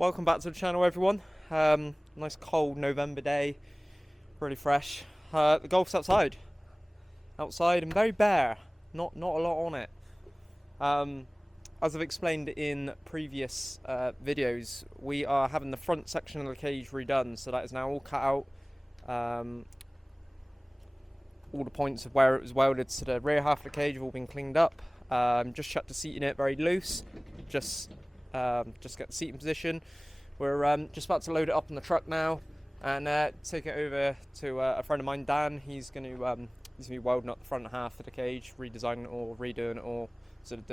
Welcome back to the channel, everyone. Nice cold November day, really fresh. The golf's outside and very bare, not a lot on it. As I've explained in previous videos, we are having the front section of the cage redone, so that is now all cut out. All the points of where it was welded to the rear half of the cage have all been cleaned up. Just chucked the seat in it very loose, just get the seat in position. We're just about to load it up on the truck now and take it over to a friend of mine, Dan. He's going to be welding up the front half of the cage, redesigning it all, redoing it all, so that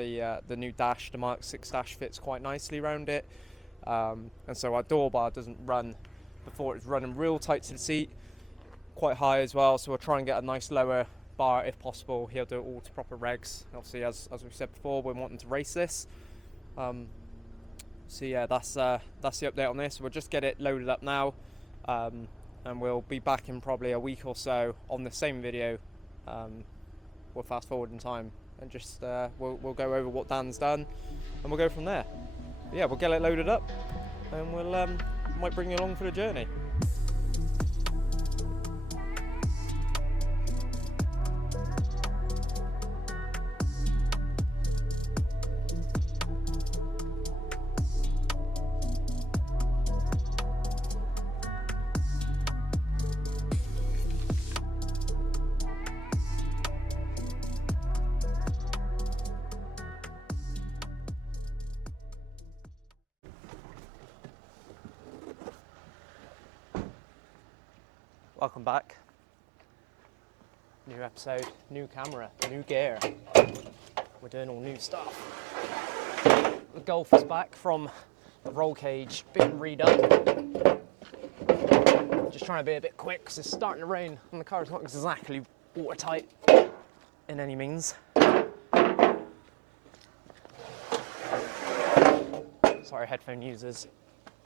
the new dash, the MK6 dash, fits quite nicely around it. And so our door bar doesn't run before it's running real tight to the seat, quite high as well. So we'll try and get a nice lower bar if possible. He'll do it all to proper regs. Obviously, as we said before, we're wanting to race this. So yeah, that's the update on this. We'll just get it loaded up now, and we'll be back in probably a week or so on the same video. We'll fast forward in time and just we'll go over what Dan's done, and we'll go from there. But yeah, we'll get it loaded up, and we'll might bring you along for the journey. Welcome back. New episode, new camera, new gear. We're doing all new stuff. The Golf is back from the roll cage, being redone. Just trying to be a bit quick because it's starting to rain and the car's not exactly watertight in any means. Sorry, headphone users.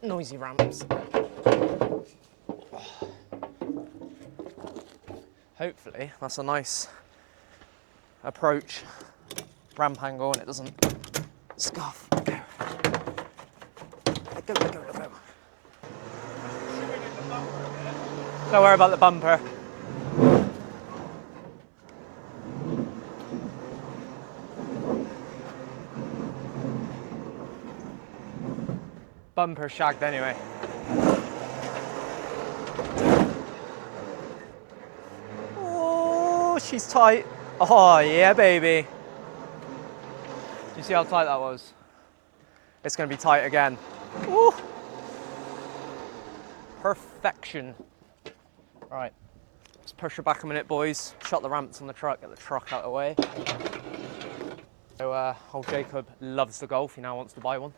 Noisy ramps. Hopefully that's a nice approach ramp angle and it doesn't scuff. Let go. Don't worry about the bumper. Bumper shagged anyway. She's tight. Oh yeah, baby. Do you see how tight that was? It's going to be tight again. Ooh. Perfection. Right, let's push her back a minute, boys. Shut the ramps on the truck, get the truck out of the way. So old Jacob loves the Golf. He now wants to buy one.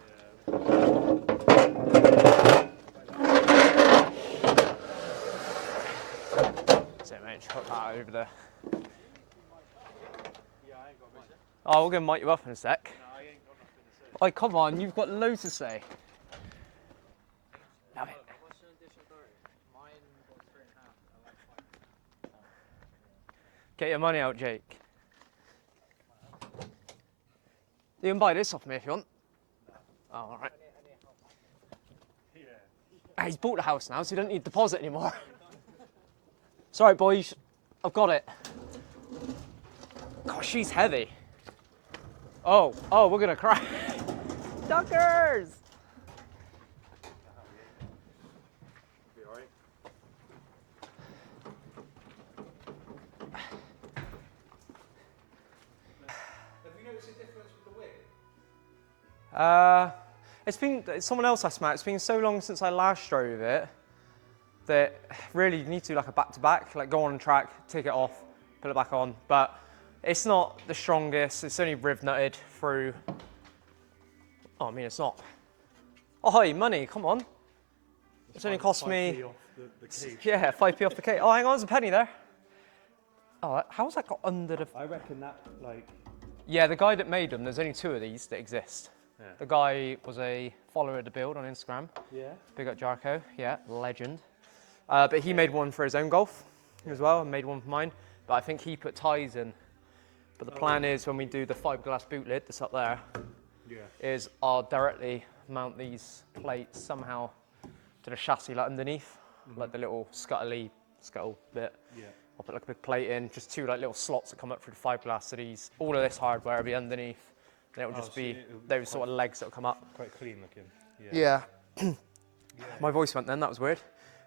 So mate, just put that over there. Oh, we're going to mic you up in a sec. Oh, come on, you've got loads to say. Love it. Get your money out, Jake. You can buy this off me if you want. Oh, all right. He's bought the house now, so you don't need deposit anymore. It's all right, boys. I've got it. Gosh, she's heavy. Oh, we're gonna cry. Duckers! Be all right. Have you noticed a difference with the wheel? It's someone else asked me. It's been so long since I last drove it that really you need to do like a back-to-back, like go on track, take it off, put it back on. But it's not the strongest. It's only riv nutted through. Oh, I mean, it's not. Oh, hey, money, come on. It's only cost me. 5p off the cage. Yeah, 5p off the cage. Oh, hang on, there's a penny there. Oh, how's that got under the? I reckon that, like. Yeah, the guy that made them. There's only 2 of these that exist. Yeah. The guy was a follower of the build on Instagram. Yeah. Big up Jarko. Yeah, legend. But he made one for his own Golf as well, and made one for mine. But I think he put ties in. But the plan is when we do the fiberglass boot lid that's up there, is I'll directly mount these plates somehow to the chassis like underneath, like the little scuttle bit. Yeah. I'll put like a big plate in, just two like little slots that come up through the fiberglass. So these, all of this hardware will be underneath. And it'll just be those sort of legs that'll come up. Quite clean looking. Yeah. My voice went then, that was weird.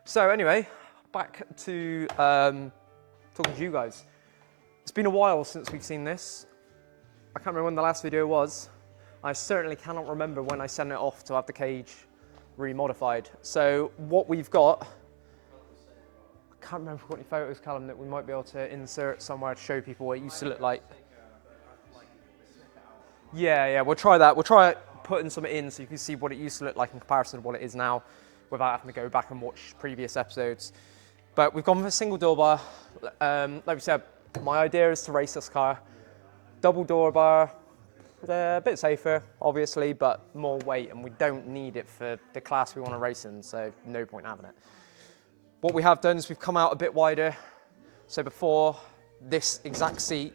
So anyway, back to talking to you guys. It's been a while since we've seen this. I can't remember when the last video was. I certainly cannot remember when I sent it off to have the cage remodified. So what we've got, I can't remember if we've got any photos, Callum, that we might be able to insert somewhere to show people what it used to look like. Yeah, we'll try that. We'll try putting some in so you can see what it used to look like in comparison to what it is now without having to go back and watch previous episodes. But we've gone with a single door bar. Like we said, my idea is to race this car. Double door bar, a bit safer, obviously, but more weight, and we don't need it for the class we want to race in, so no point having it. What we have done is we've come out a bit wider. So before, this exact seat,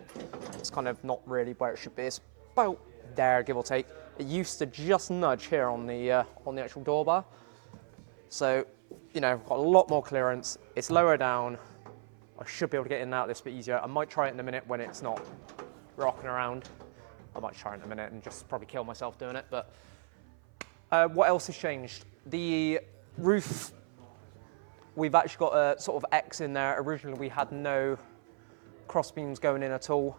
it's kind of not really where it should be. It's about there, give or take. It used to just nudge here on the actual door bar. So, you know, got a lot more clearance. It's lower down. I should be able to get in and out this bit easier. I might try it in a minute when it's not rocking around. I might try it in a minute and just probably kill myself doing it. But what else has changed? The roof, we've actually got a sort of X in there. Originally, we had no cross beams going in at all.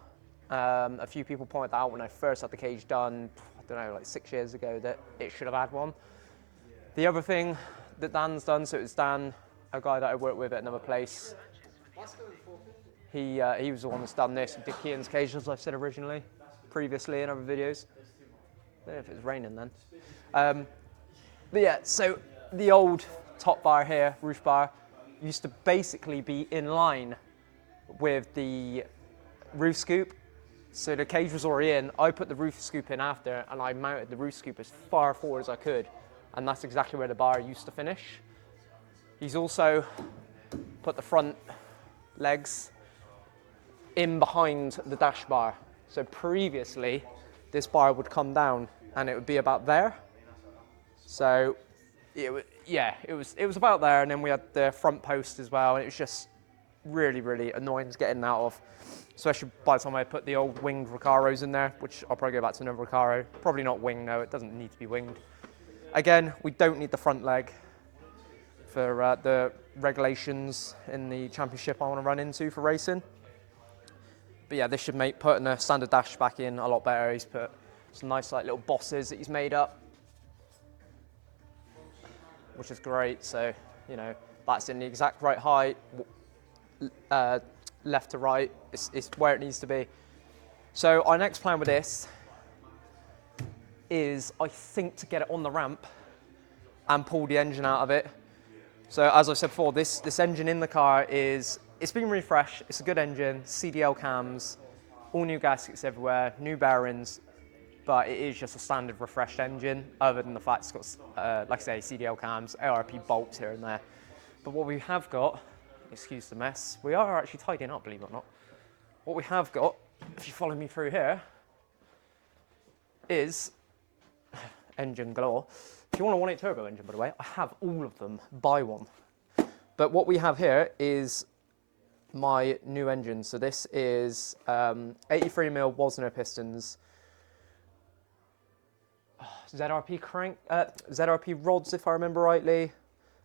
A few people pointed that out when I first had the cage done, I don't know, like 6 years ago, that it should have had one. The other thing that Dan's done, so it was Dan, a guy that I worked with at another place. He was the one that's done this. He did Keaton's cage, as I said previously in other videos. I don't know if it was raining then. But yeah, so the old top bar here, roof bar, used to basically be in line with the roof scoop. So the cage was already in. I put the roof scoop in after, and I mounted the roof scoop as far forward as I could. And that's exactly where the bar used to finish. He's also put the front legs in behind the dash bar. So previously, this bar would come down and it would be about there. So it was about there, and then we had the front post as well, and it was just really, really annoying to get in and out of. Especially by the time I put the old winged Recaros in there, which I'll probably go back to another Recaro. Probably not winged, no, it doesn't need to be winged. Again, we don't need the front leg for the regulations in the championship I want to run into for racing. But yeah, this should make putting a standard dash back in a lot better. He's put some nice like little bosses that he's made up, which is great. So, you know, that's in the exact right height, left to right, it's where it needs to be. So our next plan with this is, I think, to get it on the ramp and pull the engine out of it. So as I said before, this engine in the car it's been refreshed, it's a good engine, CDL cams, all new gaskets everywhere, new bearings, but it is just a standard refreshed engine, other than the fact it's got, like I say, CDL cams, ARP bolts here and there. But what we have got, excuse the mess, we are actually tidying up, believe it or not. What we have got, if you follow me through here, is engine galore. If you want a 1.8 turbo engine, by the way, I have all of them, buy one. But what we have here is my new engine. So this is 83mm Wasner pistons, ZRP crank, ZRP rods, if I remember rightly,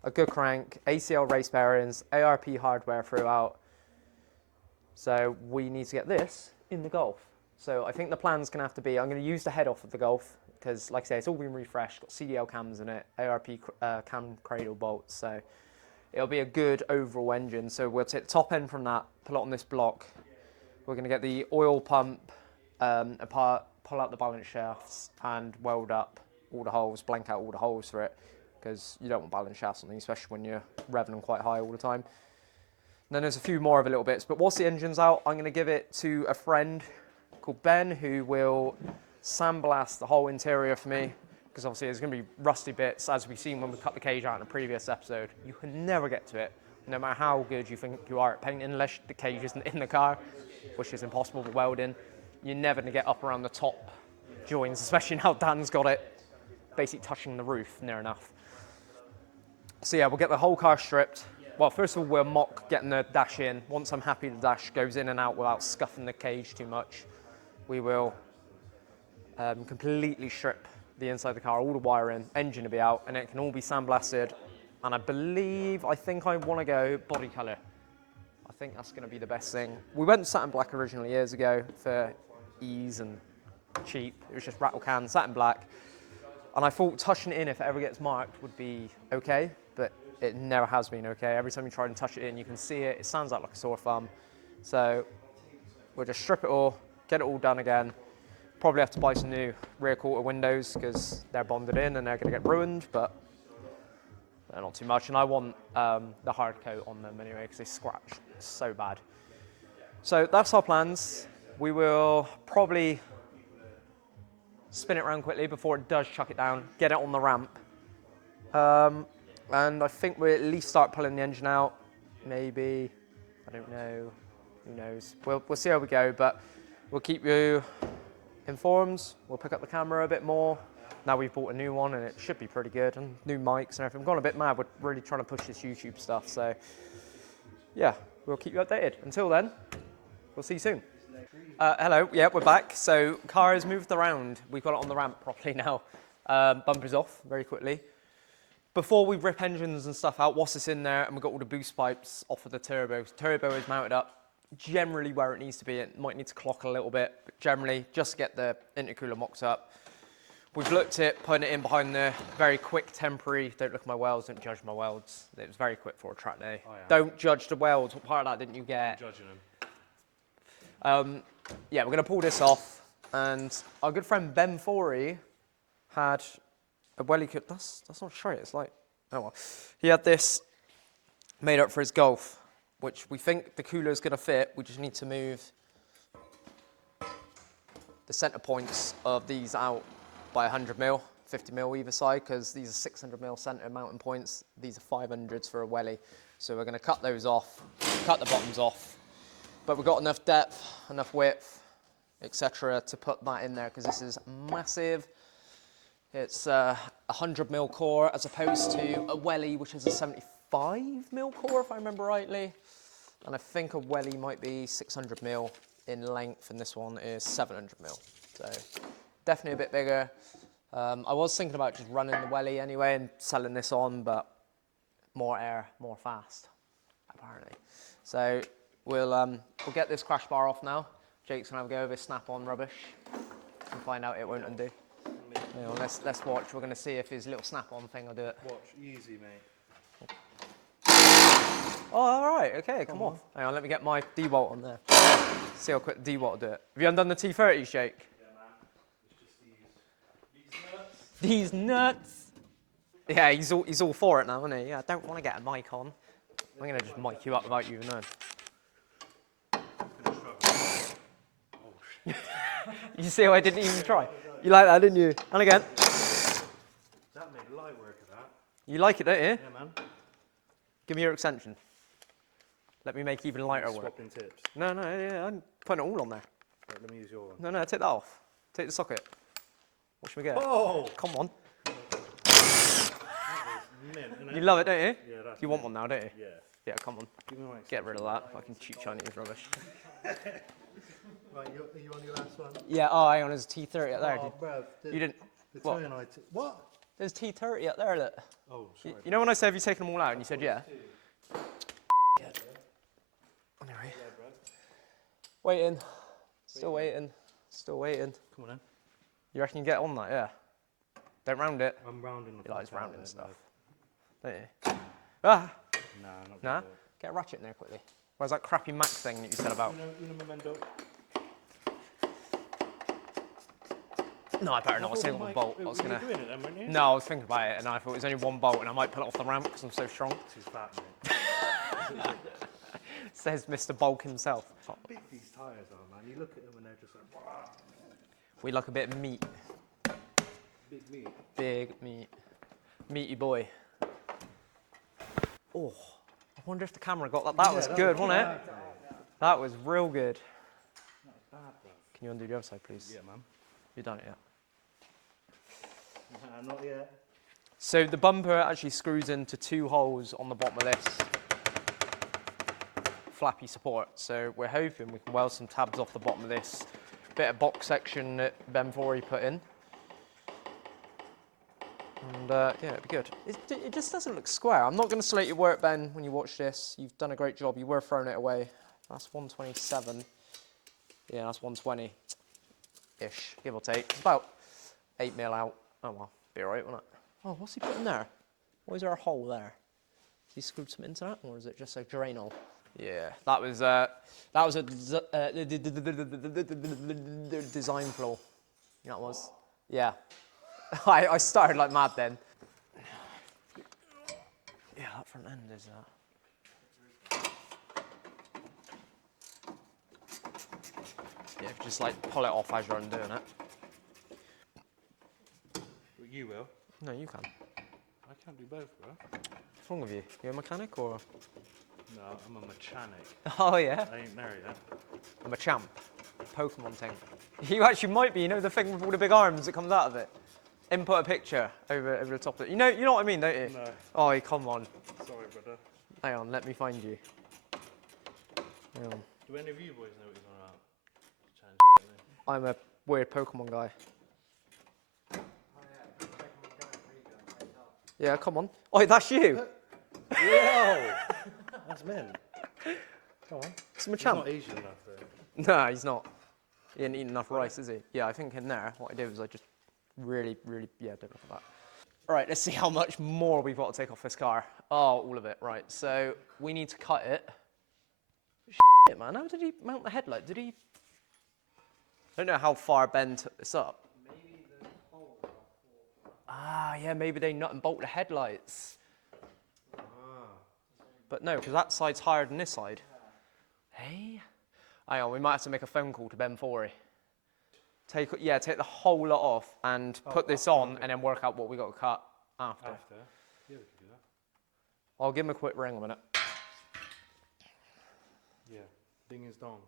a good crank, ACL race bearings, ARP hardware throughout. So we need to get this in the Golf. So I think the plan's gonna have to be, I'm gonna use the head off of the Golf, because like I say, it's all been refreshed, got CDL cams in it, ARP cam cradle bolts, so it'll be a good overall engine. So we'll take the top end from that, pull it on this block. We're gonna get the oil pump apart, pull out the balance shafts, and weld up all the holes, blank out all the holes for it, because you don't want balance shafts on these, especially when you're revving them quite high all the time. And then there's a few more of the little bits, but whilst the engine's out, I'm gonna give it to a friend called Ben, who will sandblast the whole interior for me, because obviously there's going to be rusty bits, as we've seen when we cut the cage out in a previous episode. You can never get to it, no matter how good you think you are at painting, unless the cage isn't in the car, which is impossible with welding. You're never going to get up around the top joints, especially now Dan's got it basically touching the roof near enough. So yeah, we'll get the whole car stripped. Well, first of all, we'll mock getting the dash in. Once I'm happy the dash goes in and out without scuffing the cage too much, we will completely strip the inside of the car, all the wiring, engine will be out, and it can all be sandblasted. And I think I want to go body colour. I think that's going to be the best thing. We went satin black originally years ago for ease and cheap. It was just rattle can, satin black. And I thought touching it in, if it ever gets marked, would be okay, but it never has been okay. Every time you try and touch it in, you can see it. It stands out like a sore thumb. So we'll just strip it all, get it all done again. Probably have to buy some new rear quarter windows because they're bonded in and they're going to get ruined, but they're not too much. And I want the hard coat on them anyway because they scratch so bad. So that's our plans. We will probably spin it around quickly before it does chuck it down, get it on the ramp. And I think we'll at least start pulling the engine out. Maybe, I don't know, who knows. We'll see how we go, but we'll keep you informed. We'll pick up the camera a bit more. Now we've bought a new one and it should be pretty good, and new mics and everything. We've gone a bit mad. We're really trying to push this YouTube stuff, so yeah, we'll keep you updated. Until then, we'll see you soon. Hello, yeah, we're back. So car has moved around. We've got it on the ramp properly now. Bumpers off very quickly. Before we rip engines and stuff out, whilst it's in there, and we've got all the boost pipes off of the turbo. Turbo is mounted up generally where it needs to be. It might need to clock a little bit, but generally just get the intercooler mocked up. We've looked at putting it in behind the very quick temporary, don't look at my welds, don't judge my welds. It was very quick for a track day. Oh, yeah. Don't judge the welds. What part of that didn't you get? I'm judging them. Yeah, we're going to pull this off, and our good friend Ben Forey had a welly kit. That's not straight, it's like, oh well. He had this made up for his Golf, which we think the cooler is going to fit. We just need to move the center points of these out by 100 mil, 50 mil either side, because these are 600 mil center mounting points. These are 500s for a welly. So we're going to cut those off, cut the bottoms off. But we've got enough depth, enough width, etc. to put that in there, because this is massive. It's a 100 mil core as opposed to a welly, which is a 75 mil core, if I remember rightly. And I think a welly might be 600 mil in length, and this one is 700 mil. So definitely a bit bigger. I was thinking about just running the welly anyway and selling this on, but more air, more fast, apparently. So we'll get this crash bar off now. Jake's gonna have a go over his snap-on rubbish and find out it won't undo. You know, let's watch. We're gonna see if his little snap-on thing will do it. Watch, easy, mate. Oh, all right, okay, come on. Hang on, let me get my D-bolt on there. See how quick the D-bolt will do it. Have you undone the T30s, Jake? Yeah, man. It's just these nuts. These nuts. Yeah, he's all for it now, isn't he? Yeah, I don't want to get a mic on. I'm gonna just mic you up without you even knowing. You see how I didn't even try? You like that, didn't you? And again. That made light work of that. You like it, don't you? Yeah, man. Give me your extension. Let me make even lighter work. Swapping tips. No, yeah, I'm putting it all on there. Right, let me use your one. No, take that off. Take the socket. Watch me get. Oh! Come on. That was mint, innit? You love it, don't you? Yeah, that's You want one now, don't you? Yeah. Yeah, come on. Give me my Get rid of that fucking cheap Chinese rubbish. Right, are you on your last one? Yeah, oh, hang on, there's a T30 up there. Oh, bruv. You didn't. The What? What? There's T30 up there, look. Oh, sorry. You know when I said, have you taken them all out? And you said, yeah. Anyway. Waiting. Still waiting. Still waiting. Come on then. You reckon you get on that? Yeah. Don't round it. I'm rounding the He likes front out rounding there, stuff. bruv. Don't you? Ah! Nah, not Nah? gonna do it. Get a ratchet in there quickly. Where's that crappy Mac thing that you said about? Uno momento. No, I better not. I was thinking one bolt. I was You were gonna. doing it then, weren't you? No, I was thinking about it, and I thought it was only one bolt, and I might pull it off the ramp because I'm so strong. This is fat, mate. Says Mr. Bulk himself. Big these tyres are, man. You look at them and they're just like, wow. We like a bit of meat. Big meat. Big meat. Meaty boy. Oh, I wonder if the camera got that. That was good, wasn't it? That was real good. Bad, bro. Can you undo the other side, please? Yeah, man. You done it yet? Nah, not yet. So the bumper actually screws into 2 holes on the bottom of this flappy support. So we're hoping we can weld some tabs off the bottom of this bit of box section that Ben Forey put in. And yeah, it'd be good. It just doesn't look square. I'm not going to slate your work, Ben, when you watch this. You've done a great job. You were throwing it away. That's 127. Yeah, that's 120-ish, give or take. It's about 8 mil out. Oh well, be alright, won't it? Oh, what's he putting there? Why is there a hole there? Has he screwed some into that, or is it just a drain hole? Yeah, that was a design flaw. That was. Yeah. I started like mad then. Yeah, that front end is yeah, just like pull it off as you're undoing it. Well, you will. No, you can. I can't do both, bro. What's wrong with you? You a mechanic or? No, I'm a mechanic. Oh yeah. I ain't married yet. I'm a champ. Pokemon thing. You actually might be. You know the thing with all the big arms that comes out of it. Input a picture over the top of it. You know what I mean, don't you? No. Oh, come on. Sorry, brother. Hang on, let me find you. Hang on. Do any of you boys know what he's on about? I'm a weird Pokemon guy. Yeah, come on. Oh, that's you. Yo! That's men. Come on. It's my He's champ. not Asian enough, though. No, he's not. He ain't eating enough rice, is he? Yeah, I think in there, what I did was I just really, yeah, don't look at that. All right, let's see how much more we've got to take off this car. Oh, all of it, right. So we need to cut it. Shit, man, how did he mount the headlight? Did he? I don't know how far Ben took this up. Maybe the hole. Ah, yeah, maybe they nut and bolt the headlights. But no, because that side's higher than this side. Hey? Hang on, we might have to make a phone call to Ben Forey. Take the whole lot off and put this on and then work out what we got to cut after. Yeah, we can do that. I'll give him a quick ring a minute. Yeah, ding is dong.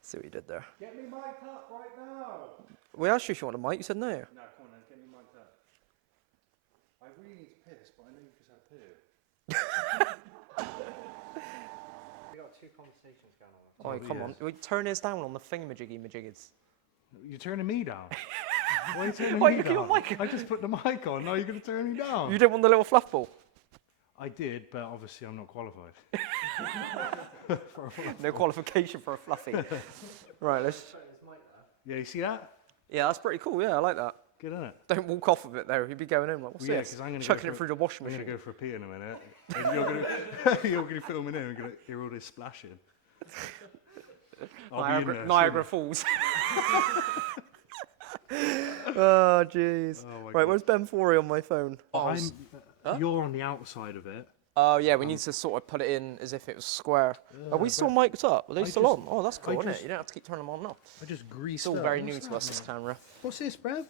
See what you did there. Get me mic'd up right now! We asked you if you want a mic, you said no. No, come on then, get me mic'd up. I really need to piss, but I know you just had poo. We got 2 conversations going on. Oh, come on. We turn this down on the thingamajiggy-majiggies. You're turning me down. Why are you turning Why me you keep your down? mic on? I just put the mic on. Now you're going to turn me down. You didn't want the little fluff ball? I did, but obviously I'm not qualified. No qualification for a fluffy. Right, let's... Yeah, you see that? Yeah, that's pretty cool. Yeah, I like that. Good, isn't it? Don't walk off of it, though. You'd be going in like, what's Well, yeah, this? 'cause I'm gonna Chucking go it for- through the washing I'm going machine. to go for a pee in a minute. And you're going to film in there and going to hear all this splashing. I'll be in there Niagara Falls. Oh, jeez. Oh, my Right, God. where's Ben Forey on my phone? You're on the outside of it. Oh, yeah, we need to sort of put it in as if it was square. Are we still mic'd up? Are they still on? Oh, that's cool, isn't it? You don't have to keep turning them on and off. I just greased It's all up. very What's new to that, us, this man? camera. What's this, bruv?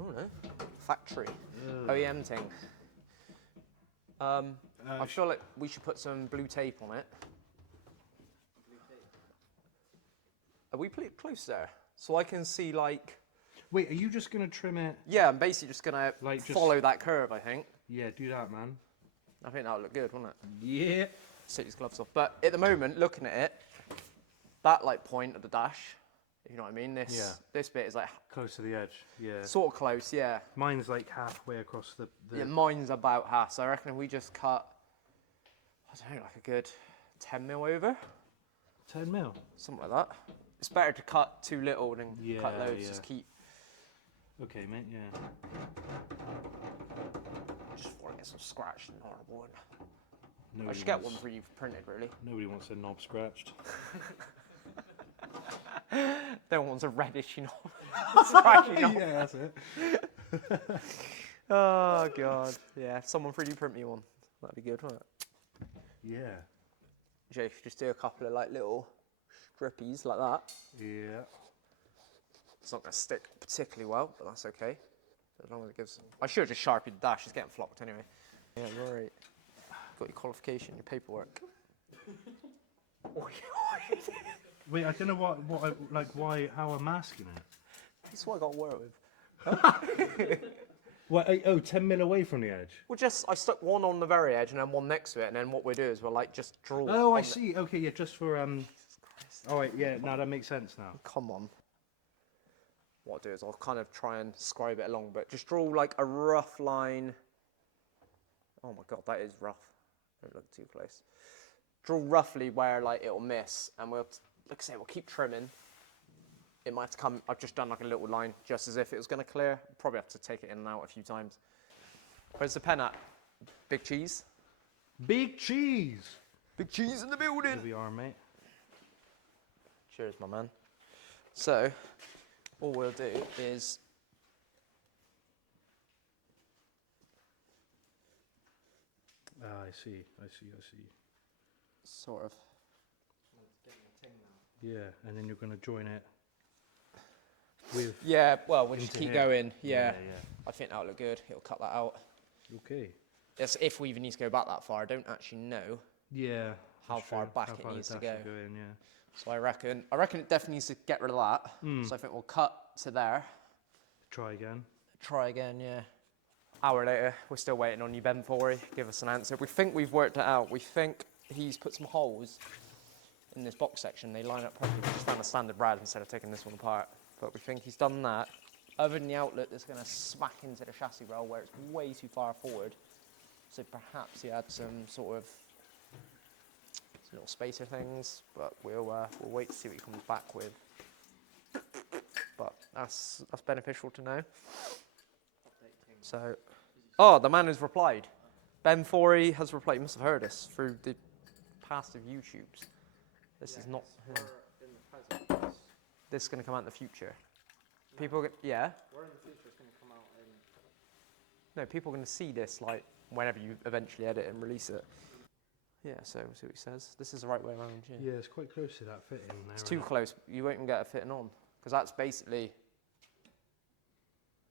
Oh, no. Factory. OEM thing. I feel like we should put some blue tape on it. Are we pretty close there? So I can see, like... Wait, are you just going to trim it? Yeah, I'm basically just going to Like, just- follow that curve, I think. Yeah, do that, man. I think that would look good, wouldn't it? Yeah. Take these gloves off. But at the moment, looking at it, that like point of the dash, if you know what I mean, this bit is like Close to the edge, yeah. sort of close, yeah. Mine's like halfway across the... Yeah, mine's about half, so I reckon if we just cut, I don't know, like a good 10 mil over, 10 mil? something like that. It's better to cut too little than cut Yeah, loads, yeah. just keep, Okay, mate, yeah. just before I get some scratched and horrible. I Nobody should get one wants- for you printed, really. Nobody wants their knob scratched. No one wants a reddish, you know, scratching off. Yeah, that's it. Oh, God. Yeah, if someone 3D print me one, that'd be good, wouldn't it? Yeah. Jake, just do a couple of like little strippies like that. Yeah. It's not going to stick particularly well, but that's okay. As long as it gives... I should have just sharpied the dash, it's getting flocked anyway. Yeah, right. Got your qualification, your paperwork. Wait, I don't know why, how I'm masking it. That's what I got to work with. What? Oh, 10 mil away from the edge. Well, I stuck one on the very edge and then one next to it, and then what we'll do is we'll like just draw. Oh, I see. Okay, yeah, just for All right, yeah. Now that makes sense now. Come on. What I'll do is I'll kind of try and scribe it along, but just draw like a rough line. Oh my god, that is rough. Don't look too close. Draw roughly where like it'll miss, and we'll, like I say, we'll keep trimming. It might have to come. I've just done like a little line, just as if it was going to clear. Probably have to take it in and out a few times. Where's the pen at? Big cheese. Big cheese. Big cheese in the building. Here we are, mate. Cheers, my man. So, all we'll do is I see. sort of. Yeah, and then you're going to join it with. Yeah, well, we'll just into keep here. going. Yeah. Yeah. I think that'll look good. It'll cut that out. Okay. Yes, if we even need to go back that far, I don't actually know Yeah. how that's far true. back How it far needs the to dash go. should in, yeah. So I reckon it definitely needs to get rid of that. So I think we'll cut to there. Try again. Try again, yeah. Hour later, we're still waiting on you, Ben Forey. Give us an answer. We think we've worked it out. We think he's put some holes in this box section. They line up properly. We just found a standard rad instead of taking this one apart. But we think he's done that. Other than the outlet that's going to smack into the chassis rail where it's way too far forward. So perhaps he had some sort of little spacer things, but we'll wait to see what he comes back with. But that's beneficial to know. So, oh, the man has replied. Ben Forey has replied. You must have heard us through the past of YouTubes. This is not him. This is going to come out in the future. People, yeah. Where in the future it's going to come out in... No, people are going to see this like whenever you eventually edit and release it. Yeah, so see what he says. This is the right way around, yeah. Yeah, it's quite close to that fitting there. It's too close. You won't even get it fitting on. Because that's basically...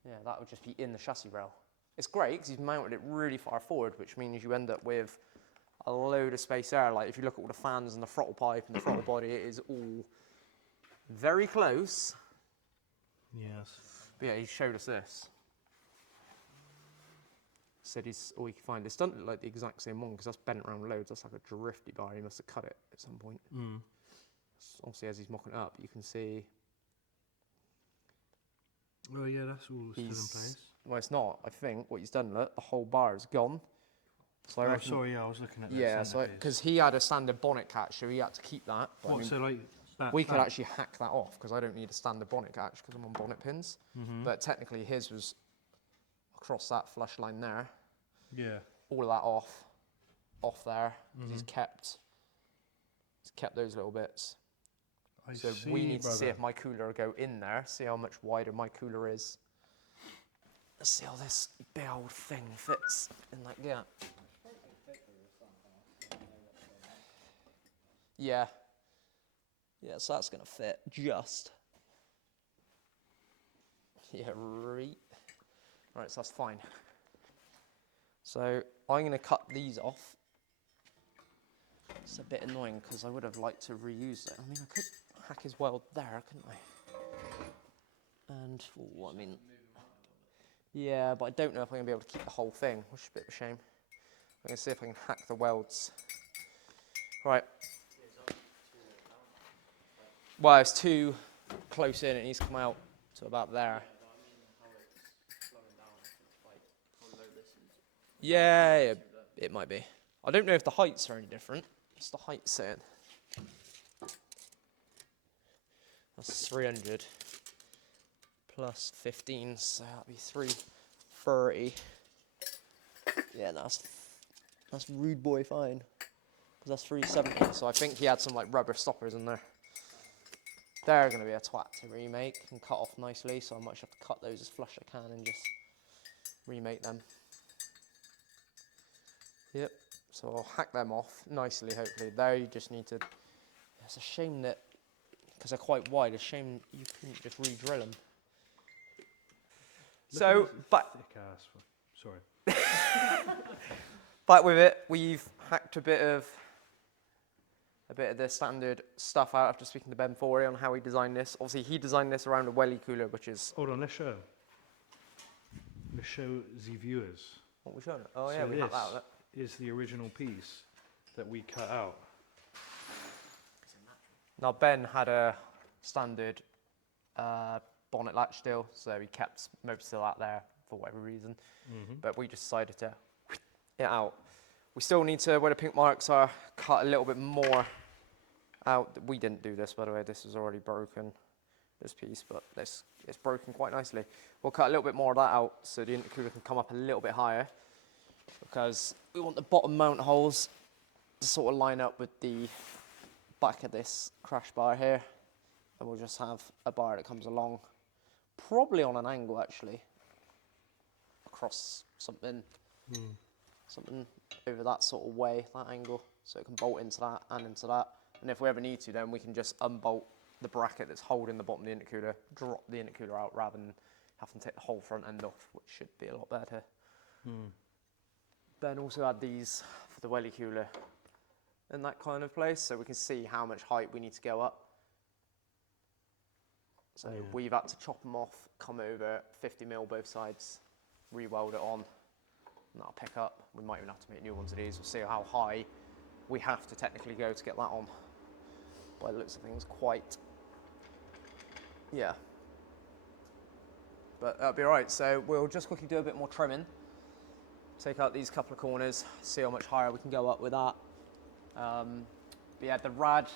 Yeah, that would just be in the chassis rail. It's great because he's mounted it really far forward, which means you end up with a load of space there. Like if you look at all the fans and the throttle pipe and the throttle body, it is all very close. Yes. But yeah, he showed us this. Said he's all he could find. It's doesn't look like the exact same one because that's bent around loads. That's like a drifty bar. He must have cut it at some point. Obviously, as he's mocking it up, you can see. Oh yeah, that's all still in place. Well, it's not. I think what he's done. Look, the whole bar is gone. So I Oh, reckon, sorry, yeah, I was looking at that. yeah, so because he had a standard bonnet catch, so he had to keep that. But I What, mean, so like that, we could that? actually hack that off because I don't need a standard bonnet catch because I'm on bonnet pins. But technically, his was across that flush line there. Yeah. All of that off there. 'Cause he's kept those little bits. I So see, we need to see brother. if my cooler will go in there. See how much wider my cooler is. Let's see how this big old thing fits in that gap. Yeah. Yeah, so that's gonna fit just. Yeah, right. Right, so that's fine. So I'm gonna cut these off. It's a bit annoying because I would have liked to reuse it. I mean, I could hack his weld there, couldn't I? And, I mean, yeah, but I don't know if I'm gonna be able to keep the whole thing, which is a bit of a shame. I'm gonna see if I can hack the welds. Right. Well, it's too close in, it needs to come out to about there. Yeah, it might be. I don't know if the heights are any different. What's the height saying? That's 300 plus 15, so that'll be 330. Yeah, that's rude boy fine. Because that's 370, so I think he had some like rubber stoppers in there. They're going to be a twat to remake and cut off nicely, so I might have to cut those as flush as I can and just remake them. Yep, so I'll hack them off nicely, hopefully. There you just need to... It's a shame that, because they're quite wide, a shame you couldn't just re-drill them. So, but... Thick ass. Sorry. Back with it, we've hacked a bit of a bit of the standard stuff out after speaking to Ben Forey on how he designed this. Obviously, he designed this around a welly cooler, which is... Hold on, let's show. Let's show the viewers. What we showing? Oh, yeah, So we have that. Look. is the original piece that we cut out. Now, Ben had a standard bonnet latch still, so he kept motor still out there for whatever reason. But we just decided to it out. We still need to, where the pink marks are, cut a little bit more out. We didn't do this, by the way. This was already broken, this piece, but it's broken quite nicely. We'll cut a little bit more of that out so the intercooler can come up a little bit higher, because we want the bottom mount holes to sort of line up with the back of this crash bar here, and we'll just have a bar that comes along, probably on an angle actually, across something over that sort of way, that angle, so it can bolt into that and into that. And if we ever need to, then we can just unbolt the bracket that's holding the bottom of the intercooler, drop the intercooler out rather than having to take the whole front end off, which should be a lot better. Ben also had these for the welly cooler in that kind of place, so we can see how much height we need to go up. So we've had to chop them off, come over 50mm both sides, re-weld it on, and that'll pick up. We might even have to make new ones of these. We'll see how high we have to technically go to get that on. By the looks of things, quite, yeah. But that'll be all right. So we'll just quickly do a bit more trimming. Take out these couple of corners, see how much higher we can go up with that. But yeah, the rad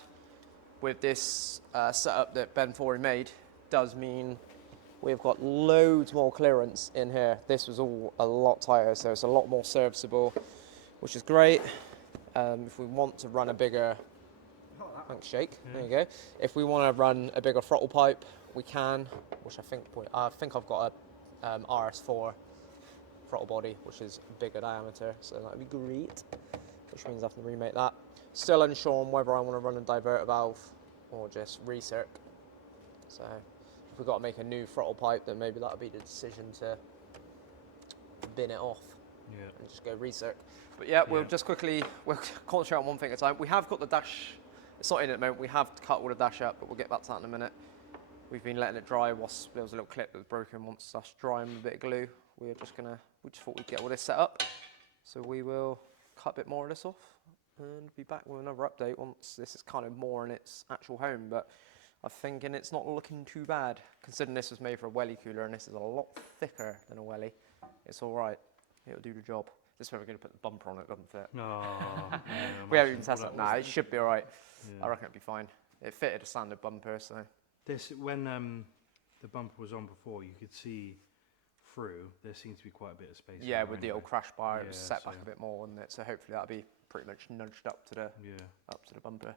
with this setup that Ben Forey made does mean we've got loads more clearance in here. This was all a lot tighter, so it's a lot more serviceable, which is great. If we want to run a bigger, thanks Jake, there you go. If we want to run a bigger throttle pipe, we can, which I think I've got a RS4 throttle body, which is bigger diameter, so that'd be great, which means I have to remake that. Still unsure on whether I want to run a diverter valve or just recirc. So if we've got to make a new throttle pipe, then maybe that'll be the decision to bin it off and just go recirc. But yeah, we'll just quickly, we'll concentrate on one thing at a time. We have got the dash, it's not in at the moment, we have cut all the dash up, but we'll get back to that in a minute. We've been letting it dry whilst there was a little clip that was broken. Once that's dry and a bit of glue, we just thought we'd get all this set up. So we will cut a bit more of this off and be back with another update once this is kind of more in its actual home. But I'm thinking it's not looking too bad, considering this was made for a welly cooler and this is a lot thicker than a welly. It's all right, it'll do the job. This is where we're going to put the bumper on, it doesn't fit. No. We haven't even tested it. Nah, it should be all right. I reckon it'll be fine. It fitted a standard bumper, so. This, when the bumper was on before, you could see through. There seems to be quite a bit of space. Yeah, with the old crash bar, it was Yeah, set back a bit more, wasn't it? So hopefully that'll be pretty much nudged up to the Yeah. bumper.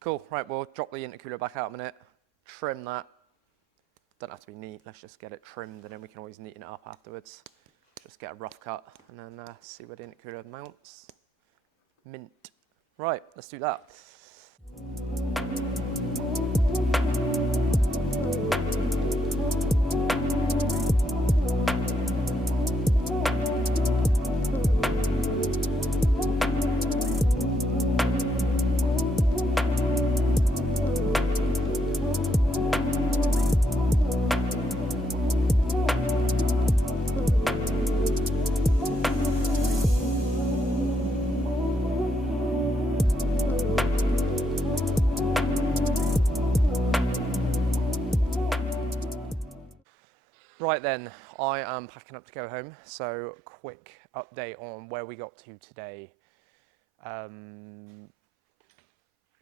Cool. Right, we'll drop the intercooler back out a minute. Trim that. Don't have to be neat. Let's just get it trimmed, and then we can always neaten it up afterwards. Just get a rough cut, and then see where the intercooler mounts. Mint. Right, let's do that. Right then, I am packing up to go home, so quick update on where we got to today.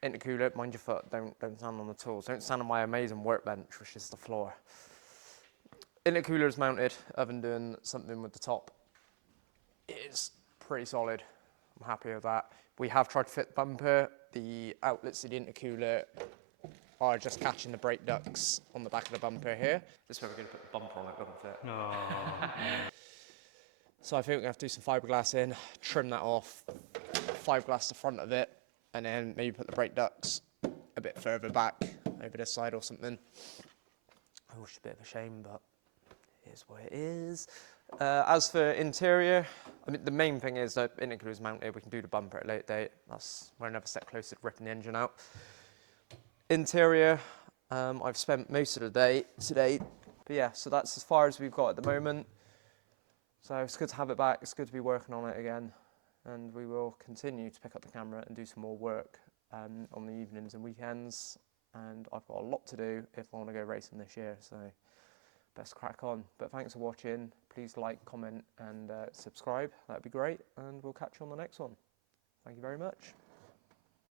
Intercooler, mind your foot, don't stand on the tools, don't stand on my amazing workbench, which is the floor. Intercooler is mounted, oven doing something with the top. It is pretty solid, I'm happy with that. We have tried to fit the bumper, the outlets of the intercooler are just catching the brake ducts on the back of the bumper here. This is where we're going to put the bumper on, it doesn't fit. No. So I think we're going to have to do some fiberglass in, trim that off, fiberglass the front of it, and then maybe put the brake ducts a bit further back, over this side or something. I wish it's a bit of a shame, but it is what it is. As for interior, I mean, the main thing is that Intercooler is mounted. We can do the bumper at a later date. We're another step closer to ripping the engine out. Interior, I've spent most of the day today. But yeah, so that's as far as we've got at the moment. So it's good to have it back. It's good to be working on it again. And we will continue to pick up the camera and do some more work on the evenings and weekends. And I've got a lot to do if I want to go racing this year. So best crack on. But thanks for watching. Please like, comment and subscribe. That'd be great. And we'll catch you on the next one. Thank you very much.